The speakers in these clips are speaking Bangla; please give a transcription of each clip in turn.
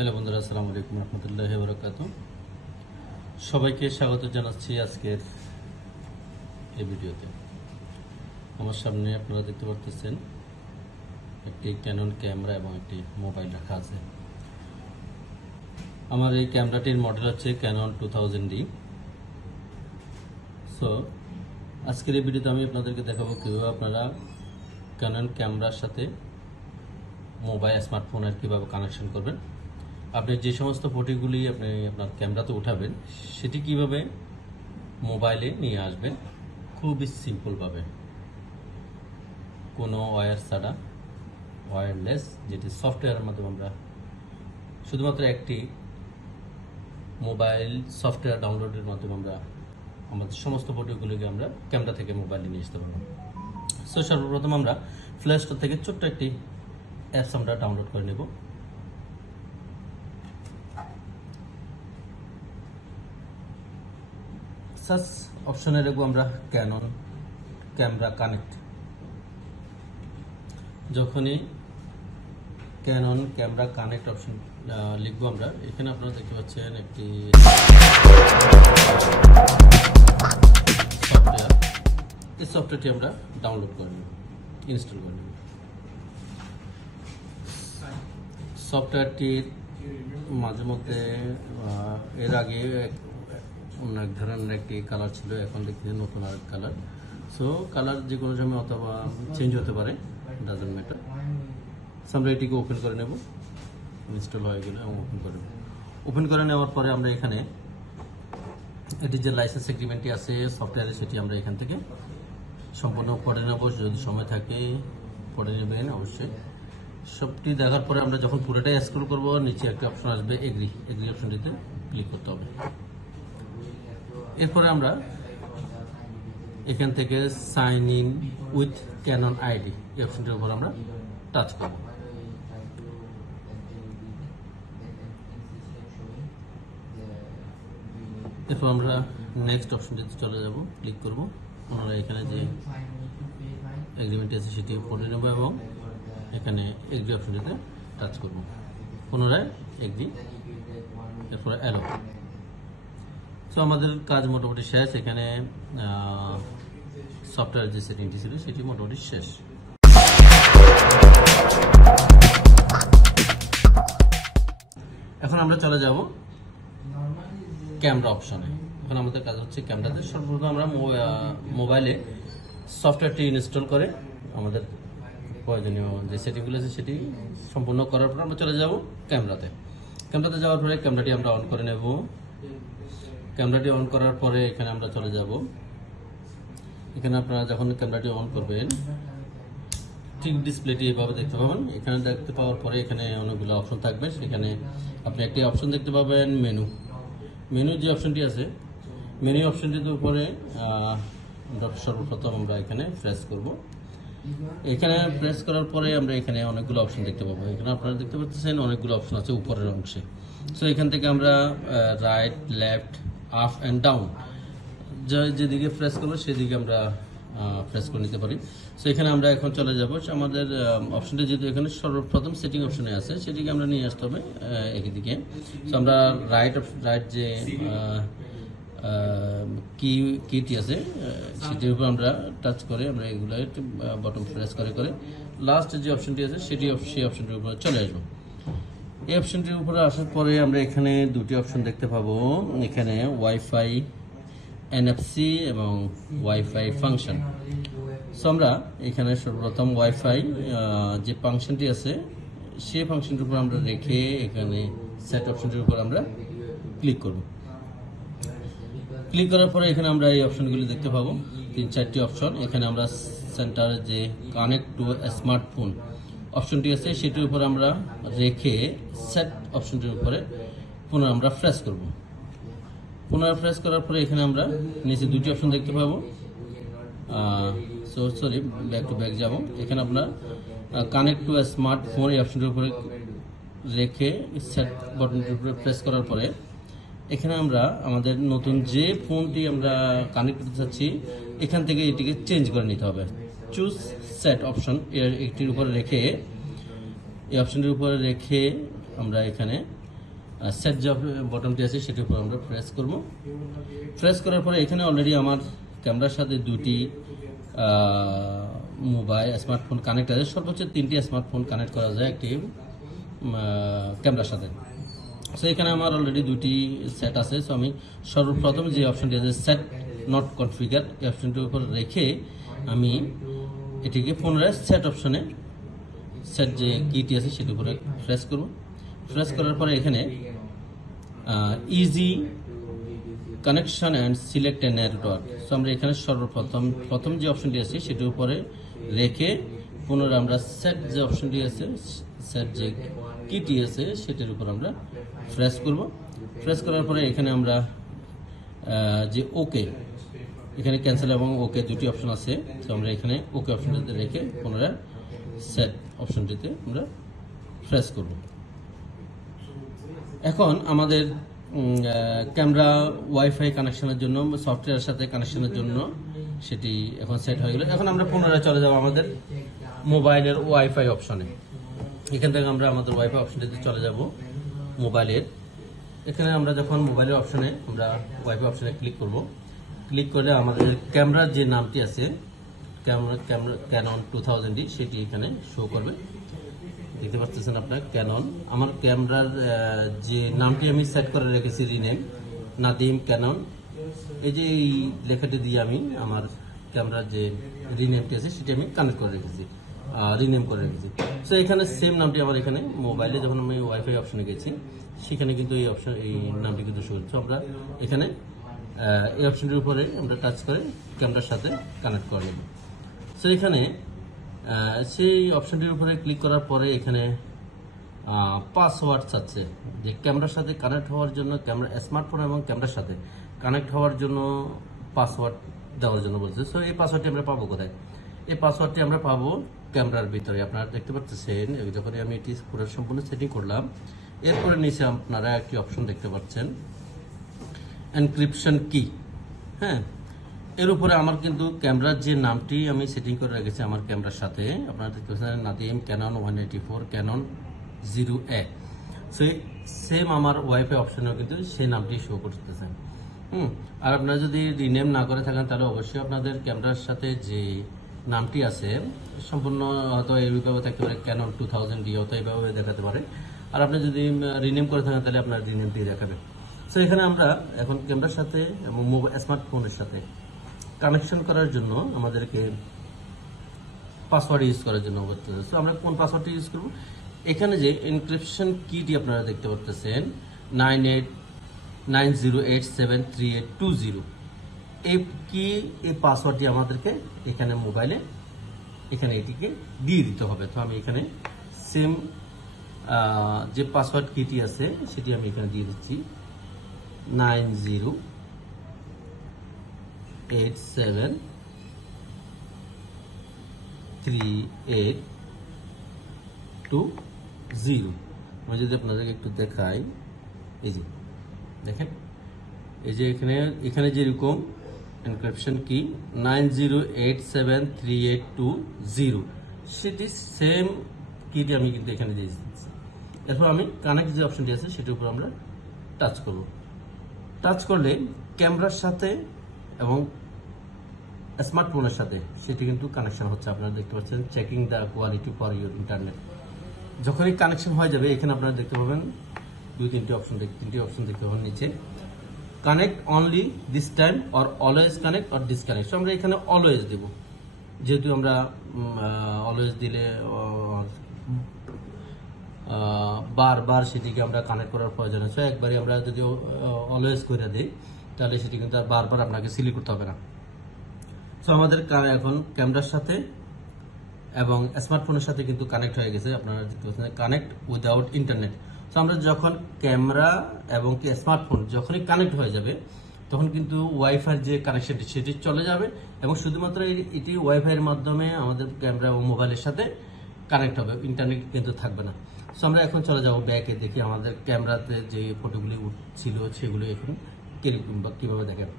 হ্যালো বন্ধুরা, আসসালামু আলাইকুম রহমতুল্লাহি ওয়া বারাকাতুহু। সবাইকে স্বাগত জানাচ্ছি আজকের এই ভিডিওতে। আমার সামনে আপনারা দেখতে পাচ্ছেন একটি ক্যানন ক্যামেরা এবং একটি মোবাইল রাখা আছে। আমার এই ক্যামেরাটির মডেল হচ্ছে ক্যানন 2000D। সো আজকের এই ভিডিওতে আমি আপনাদেরকে দেখাবো কীভাবে আপনারা ক্যানন ক্যামেরার সাথে মোবাইল স্মার্টফোনের কীভাবে কানেকশন করবেন। আপনি যে সমস্ত ফটোগুলি আপনি আপনার ক্যামেরাতে উঠাবেন সেটি কিভাবে মোবাইলে নিয়ে আসবেন খুবই সিম্পলভাবে, কোনো ওয়্যার ছাড়া, ওয়্যারলেস, যেটি সফটওয়্যারের মাধ্যমে আমরা শুধুমাত্র একটি মোবাইল সফটওয়্যার ডাউনলোডের মাধ্যমে আমরা আমাদের সমস্ত ফটোগুলিকে আমরা ক্যামেরা থেকে মোবাইলে নিয়ে আসতে পারবো। সো সর্বপ্রথম আমরা প্লে স্টোর থেকে ছোট্ট একটি অ্যাপস আমরা ডাউনলোড করে নেব। সার্চ অপশনে লিখবো আমরা ক্যানন ক্যামেরা কানেক্ট। যখনই ক্যানন ক্যামেরা কানেক্ট অপশন লিখবো আমরা, এখানে আপনারা দেখতে পাচ্ছেন একটি সফটওয়্যার। এই সফটওয়্যারটি আমরা ডাউনলোড করে নেব, ইনস্টল করে নেব। সফটওয়্যারটির মাঝে মধ্যে এর আগে অন্য এক ধরনের একটি কালার ছিল, এখন দেখতে নতুন আরেক কালার। সো কালার যে কোনো সময় অথবা চেঞ্জ হতে পারে, ডাজন্ট ম্যাটার। সো আমরা এটিকে ওপেন করে নেব, ইনস্টল হয়ে গেলে এবং ওপেন করে নেব। ওপেন করে নেওয়ার পরে আমরা এখানে এটির যে লাইসেন্স এগ্রিমেন্টটি আছে সফটওয়্যারে, সেটি আমরা এখান থেকে সম্পূর্ণ পড়ে নেব। যদি সময় থাকে পড়ে নেবেন অবশ্যই। সবটি দেখার পরে আমরা যখন পুরোটাই স্ক্রল করব, নিচে একটা অপশন আসবে এগ্রি অপশনটিতে ক্লিক করতে হবে। এরপরে আমরা এখান থেকে sign in with Canon ID এই অপশনটির উপর আমরা টাচ করব। এরপর আমরা নেক্সট অপশনটিতে চলে যাব, ক্লিক করব। আমরা এখানে যে এগ্রিমেন্ট আছে সেটি পড়ে নেব এবং এখানে এগ্রি অপশনটিতে টাচ করব। পুনরায় এগ্রি, এরপরে অ্যালো। সো আমাদের কাজ মোটামুটি শেষ। এখানে সফটওয়্যার যে সেটিংটি ছিল সেটি মোটামুটি শেষ। এখন আমরা চলে যাব ক্যামেরা অপশনে। এখন আমাদের কাজ হচ্ছে ক্যামেরাতে সর্বপ্রথম আমরা মোবাইলে সফটওয়্যারটি ইনস্টল করে আমাদের প্রয়োজনীয় যে সেটিংগুলো আছে সেটি সম্পূর্ণ করার পর আমরা চলে যাব ক্যামেরাতে। ক্যামেরাতে যাওয়ার পরে ক্যামেরাটি আমরা অন করে নেব। ক্যামেরাটি অন করার পরে এখানে আমরা চলে যাব। এখানে আপনারা যখন ক্যামেরাটি অন করবেন ঠিক ডিসপ্লেটি এভাবে দেখতে পাবেন। এখানে দেখতে পাওয়ার পরে এখানে অনেকগুলো অপশন থাকবে। সেখানে আপনি একটি অপশন দেখতে পাবেন মেনু যে অপশনটি আছে, মেনু অপশনটির উপরে সর্বপ্রথম আমরা এখানে প্রেস করব। এখানে প্রেস করার পরে আমরা এখানে অনেকগুলো অপশন দেখতে পাবো। এখানে আপনারা দেখতে পাচ্ছেন অনেকগুলো অপশন আছে উপরের অংশে। সো এখান থেকে আমরা right, left, up and down যেদিকে প্রেস করবো সেদিকে আমরা প্রেস করে নিতে পারি। সো এখানে আমরা এখন চলে যাব আমাদের অপশনটি, যেহেতু এখানে সর্বপ্রথম সেটিং অপশনে আছে সেটিকে আমরা নিয়ে আসতে হবে একদিকে। সো আমরা রাইট যে কিটি আছে সেটির উপর আমরা টাচ করে আমরা এগুলো একটু বটম প্রেস করে লাস্ট যে অপশনটি আছে সেই অপশনটির উপরে চলে আসবো। এই অপশনটির উপরে আসার পরে আমরা এখানে দুটি অপশন দেখতে পাবো। এখানে ওয়াইফাই এনএফসি এবং ওয়াইফাই ফাংশন। সো আমরা এখানে সর্বপ্রথম ওয়াইফাই যে ফাংশনটি আছে সেই ফাংশনটির উপর আমরা রেখে এখানে সেট অপশনটির উপর আমরা ক্লিক করব। ক্লিক করার পরে এখানে আমরা এই অপশনগুলি দেখতে পাবো, 3-4টি অপশন। এখানে আমরা সেন্টারে যে কানেক্ট টু স্মার্টফোন অপশনটি আছে সেটির উপর আমরা রেখে সেট অপশনটির উপরে পুনরায় আমরা প্রেস করব। পুনরায় প্রেস করার পরে এখানে আমরা নিচে দুটি অপশন দেখতে পাবো। ব্যাক টু ব্যাক যাব। এখানে আপনার কানেক্ট টু স্মার্টফোন এই অপশনটির উপরে রেখে সেট বাটনটির উপরে প্রেস করার পরে এখানে আমরা আমাদের নতুন যে ফোনটি আমরা কানেক্ট করতে চাচ্ছি এখান থেকে এটিকে চেঞ্জ করে নিতে হবে। চুজ সেট অপশন এটির উপরে রেখে এই অপশনটির উপরে রেখে আমরা এখানে সেট যে বটনটি আছে সেটির উপর আমরা প্রেস করব। প্রেস করার পরে এখানে অলরেডি আমার ক্যামেরার সাথে দুটি মোবাইল স্মার্টফোন কানেক্ট আছে। সর্বোচ্চ 3টি স্মার্টফোন কানেক্ট করা যায় একটি ক্যামেরার সাথে। সো এখানে আমার অলরেডি দুটি সেট আছে। সো আমি সর্বপ্রথম যে অপশনটি আছে সেট নট কনফিগার, এই অপশনটির উপর রেখে আমি এটিকে পুনরায় সেট অপশনে সেট যে কিটি আছে সেটির উপরে প্রেস করব। প্রেস করার পরে এখানে easy connection and select A network. So আমরা এখানে প্রথম যে অপশনটি আছে সেটির উপরে রেখে পুনরায় আমরা সেট যে অপশনটি আছে সেট যে কিটি আছে সেটির উপর আমরা প্রেস করব। প্রেস করার পরে এখানে আমরা যে ওকে, এখানে ক্যান্সেল এবং ওকে দুটি অপশন আছে। তো আমরা এখানে ওকে অপশনটিতে রেখে পুনরায় সেট অপশনটিতে আমরা প্রেস করব। এখন আমাদের ক্যামেরা ওয়াইফাই কানেকশনের জন্য, সফটওয়্যারের সাথে কানেকশনের জন্য সেটি এখন সেট হয়ে গেল। এখন আমরা পুনরায় চলে যাব আমাদের মোবাইলের ওয়াইফাই অপশনে। এখান থেকে আমরা আমাদের ওয়াইফাই অপশনটিতে চলে যাব মোবাইলের। এখানে আমরা যখন মোবাইলের অপশনে আমরা ওয়াইফাই অপশনে ক্লিক করব, ক্লিক করলে আমাদের ক্যামেরার যে নামটি আছে ক্যানন 2000D সেটি এখানে শো করবে। দেখতে পাচ্ছেন আপনার ক্যানন। আমার ক্যামেরার যে নামটি আমি সেট করে রেখেছি রিনেম নাদিম ক্যানন, এই যে এই লেখাটি দিয়ে আমি আমার ক্যামেরার যে রিনেমটি আছে সেটি আমি কানেক্ট করে রেখেছি, রিনেম করে রেখেছি। সো এখানে সেম নামটি আমার এখানে মোবাইলে যখন আমি ওয়াইফাই অপশনে গেছি সেখানে কিন্তু এই নামটি কিন্তু শো হচ্ছে। আমরা এখানে এই অপশনটির উপরে আমরা টাচ করে ক্যামেরার সাথে কানেক্ট করে নেব। সো এখানে সেই অপশনটির উপরে ক্লিক করার পরে এখানে পাসওয়ার্ড চাচ্ছে যে ক্যামেরার সাথে কানেক্ট হওয়ার জন্য, ক্যামেরা স্মার্টফোন এবং ক্যামেরার সাথে কানেক্ট হওয়ার জন্য পাসওয়ার্ড দেওয়ার জন্য বলছে। সো এই পাসওয়ার্ডটি আমরা পাবো কোথায়? এই পাসওয়ার্ডটি আমরা পাবো ক্যামেরার ভিতরে। আপনারা দেখতে পাচ্ছেন যখন আমি এটি পুরো সম্পূর্ণ সেটিং করলাম, এরপরে নিচে আপনারা একটি অপশন দেখতে পাচ্ছেন এনক্রিপশন কি। হ্যাঁ, এর উপরে আমার কিন্তু ক্যামেরার যে নামটি আমি সেটিং করে রেখেছি আমার ক্যামেরার সাথে, আপনারা দেখতে পাচ্ছেন নাদিম ক্যানন 184 ক্যানন 0A। সেই সেম আমার ওয়াইফাই অপশনেও কিন্তু সেই নামটি শো করতেছে। আর আপনারা যদি রিনেম না করে থাকেন তাহলে অবশ্যই আপনাদের ক্যামেরার সাথে যে নামটি আছে সম্পূর্ণ হয়তো এইভাবে থাকতে পারে ক্যানন 2000D, হয়তো এইভাবে দেখাতে পারে। আর আপনি যদি রিনেম করে থাকেন তাহলে আপনার রিনেমটি দেখাবে। সো এখানে আমরা এখন ক্যামেরার সাথে এবং স্মার্টফোনের সাথে কানেকশন করার জন্য আমাদেরকে পাসওয়ার্ড ইউজ করার জন্য বলতে হবে। সো আমরা কোন পাসওয়ার্ডটি ইউজ করব? এখানে যে এনক্রিপশন কিটি আপনারা দেখতে পাচ্ছেন 9890873820, এই পাসওয়ার্ডটি আমাদেরকে এখানে মোবাইলে এখানে এটিকে দিয়ে দিতে হবে। তো আমি এখানে সেম যে পাসওয়ার্ড কিটি আছে সেটি আমি এখানে দিয়ে দিচ্ছি 90873820। আমি যদি আপনাদেরকে একটু দেখাই, এই যে দেখেন, এই যে এখানে যেরকম এনক্রিপশন কি 90873820, সেটি সেম কিটি আমি কিন্তু এখানে দিয়ে দিচ্ছি। এরপর আমি কানেক্ট যে অপশনটি আছে সেটির উপর আমরা টাচ করব। টাচ করলে ক্যামেরার সাথে এবং স্মার্টফোনের সাথে সেটি কিন্তু কানেকশন হচ্ছে। আপনারা দেখতে পাচ্ছেন checking the quality for your internet. যখনই কানেকশন হয়ে যাবে এখানে আপনারা দেখতে পাবেন তিনটি অপশন দেখতে পাবেন নিচে, connect only this time or always connect or disconnect. আমরা এখানে অলওয়েজ দেব, যেহেতু আমরা অলওয়েজ দিলে বারবার সেটিকে আমরা কানেক্ট করার প্রয়োজন আছে। একবারই আমরা যদি অলওয়েজ করে দিই তাহলে সেটি কিন্তু আর বারবার আপনাকে সিলেক্ট করতে হবে না। সো আমাদের এখন ক্যামেরার সাথে এবং স্মার্টফোনের সাথে কিন্তু কানেক্ট হয়ে গেছে। আপনারা দেখতে পাচ্ছেন কানেক্ট উইদাউট ইন্টারনেট। সো আমরা যখন ক্যামেরা এবং স্মার্টফোন যখনই কানেক্ট হয়ে যাবে তখন কিন্তু ওয়াইফাইয়ের যে কানেকশনটি সেটি চলে যাবে এবং শুধুমাত্র এটি ওয়াইফাইয়ের মাধ্যমে আমাদের ক্যামেরা এবং মোবাইলের সাথে কানেক্ট হবে, ইন্টারনেট কিন্তু থাকবে না। সো আমরা এখন চলে যাব ব্যাকে, দেখি আমাদের ক্যামেরাতে যে ফটোগুলি উঠছিল সেগুলো এখন কিভাবে দেখেন।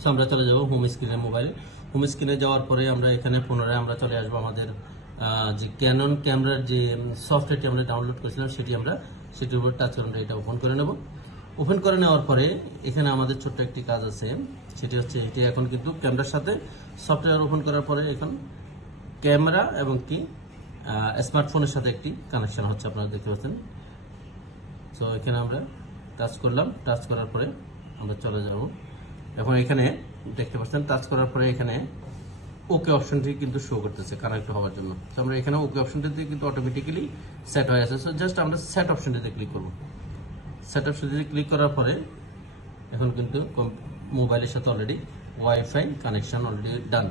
সো আমরা চলে যাব হোম স্ক্রিনে, মোবাইলে হোম স্ক্রিনে যাওয়ার পরে আমরা এখানে পুনরায় আমরা চলে আসবো আমাদের যে ক্যানন ক্যামেরার যে সফটওয়্যারটি আমরা ডাউনলোড করেছিলাম সেটির উপর টাচ করে আমরা এটা ওপেন করে নেব। ওপেন করে নেওয়ার পরে এখানে আমাদের ছোট্ট একটি কাজ আছে, সেটি হচ্ছে এটি এখন কিন্তু ক্যামেরার সাথে সফটওয়্যার ওপেন করার পরে এখন ক্যামেরা এবং কি স্মার্টফোনের সাথে একটি কানেকশন হচ্ছে, আপনারা দেখতে পাচ্ছেন। সো এখানে আমরা টাচ করলাম, টাচ করার পরে আমরা চলে যাব। এখন এখানে দেখতে পাচ্ছেন টাচ করার পরে এখানে ওকে অপশনটি কিন্তু শো করতেছে কানেক্ট হওয়ার জন্য। তো আমরা এখানে ওকে অপশনটিতে কিন্তু অটোমেটিক্যালি সেট হয়ে আছে। সো জাস্ট আমরা সেট অপশনটিতে ক্লিক করব। সেট অপশনটিতে ক্লিক করার পরে এখন কিন্তু মোবাইলের সাথে already wifi connection already done,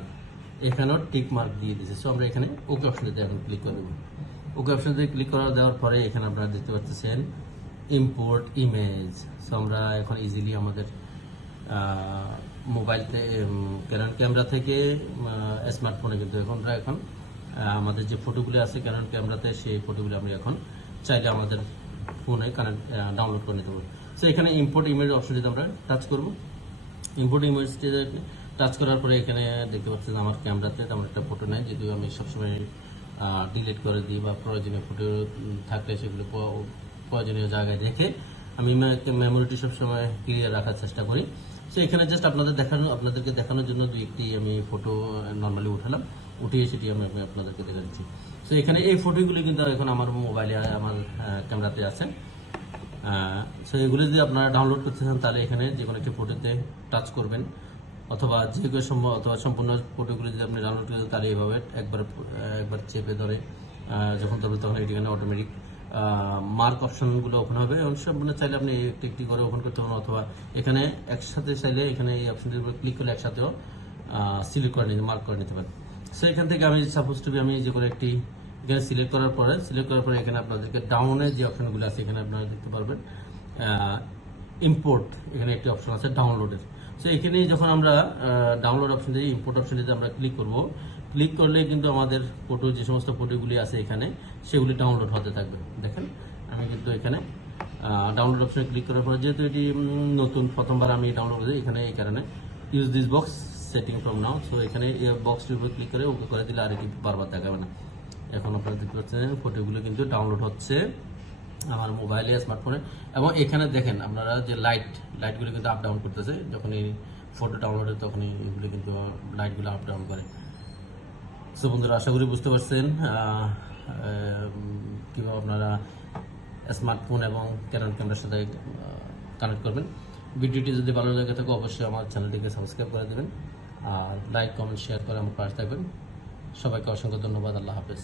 এখানেও টিক মার্ক দিয়ে দিয়েছে। সো আমরা এখানে ওকে অপশনটিতে এখন ক্লিক করে দেবো। ওকে অপশনটিতে ক্লিক করে দেওয়ার পরে এখানে আপনারা দেখতে পাচ্ছেন ইম্পোর্ট ইমেজ। সো আমরা এখন ইজিলি আমাদের মোবাইলতে ক্যানন ক্যামেরা থেকে স্মার্টফোনে কিন্তু এখন আমাদের যে ফটোগুলি আছে ক্যানন ক্যামেরাতে, সেই ফটোগুলি আমরা এখন চাইলে আমাদের ফোনে ডাউনলোড করে নিতে পারবো। সো এখানে ইম্পোর্ট ইমেজ অপশনটিতে আমরা টাচ করব। ইম্পোর্ট ইমেজটিতে টাচ করার পরে এখানে দেখতে পাচ্ছেন আমার ক্যামেরাতে তেমন একটা ফটো নেই, যদিও আমি সবসময় ডিলিট করে দিই বা প্রয়োজনীয় ফটো থাকলে সেগুলো প্রয়োজনীয় জায়গায় রেখে আমি মেমোরিটি সবসময় ক্লিয়ার রাখার চেষ্টা করি। সো এখানে জাস্ট আপনাদেরকে দেখানোর জন্য দুই একটি আমি ফটো নর্মালি উঠালাম, উঠিয়ে সেটি আমি আপনাদেরকে দেখাচ্ছি। সো এখানে এই ফটোগুলি কিন্তু এখন আমার মোবাইলে আমার ক্যামেরাতে আছে। সো এগুলো যদি আপনারা ডাউনলোড করতে চান তাহলে এখানে যে কোনো একটি ফটোতে টাচ করবেন, অথবা যে কোনো অথবা সম্পূর্ণ ফটোগুলি যদি আপনি ডাউনলোড করেন তাহলে এইভাবে একবার চেপে ধরে যখন ধরবে তখন এখানে অটোমেটিক মার্ক অপশনগুলো ওপেন হবে। সম্পূর্ণ চাইলে আপনি একটি একটি করে ওপেন করতে পারেন, অথবা এখানে একসাথে চাইলে এখানে এই অপশনটির উপর ক্লিক করলে একসাথেও সিলেক্ট করে নিতে মার্ক করে নিতে পারেন। সো এখান থেকে আমি সাপোজ টু বি আমি যে কোনো একটি এখানে সিলেক্ট করার পরে এখানে আপনাদেরকে ডাউনে যে অপশনগুলো আছে এখানে আপনারা দেখতে পারবেন ইম্পোর্ট, এখানে একটি অপশন আছে ডাউনলোডের। সো এখানে যখন আমরা ডাউনলোড অপশন দিয়ে ইম্পোর্ট অপশনটিতে আমরা ক্লিক করব, ক্লিক করলে কিন্তু আমাদের ফটো যে সমস্ত ফটোগুলি আছে এখানে সেগুলি ডাউনলোড হতে থাকবে। দেখেন আমি কিন্তু এখানে ডাউনলোড অপশনে ক্লিক করার পরে, যেহেতু এটি নতুন প্রথমবার আমি ডাউনলোড করি এখানে, এই কারণে use this box setting from now. So এখানে এই বক্সটির উপর ক্লিক করে ওকে করে দিলে আর এটি বারবার দেখাবে না। এখন আপনারা দেখতে পাচ্ছেন ফটোগুলো কিন্তু ডাউনলোড হচ্ছে আমার মোবাইলে স্মার্টফোনে। এবং এখানে দেখেন আপনারা যে লাইটগুলো কিন্তু আপ ডাউন করতেছে, যখন এই ফটো ডাউনলোড হয় তখন এগুলো কিন্তু লাইটগুলো আপ ডাউন করে। সো বন্ধুরা আশা করি বুঝতে পারছেন কীভাবে আপনারা স্মার্টফোন এবং ক্যানন ক্যামেরার সাথে কানেক্ট করবেন। ভিডিওটি যদি ভালো লাগে থাকে অবশ্যই আমার চ্যানেলটিকে সাবস্ক্রাইব করে দেবেন, আর লাইক কমেন্ট শেয়ার করে আমার পাশে থাকবেন। সবাইকে অসংখ্য ধন্যবাদ। আল্লাহ হাফেজ।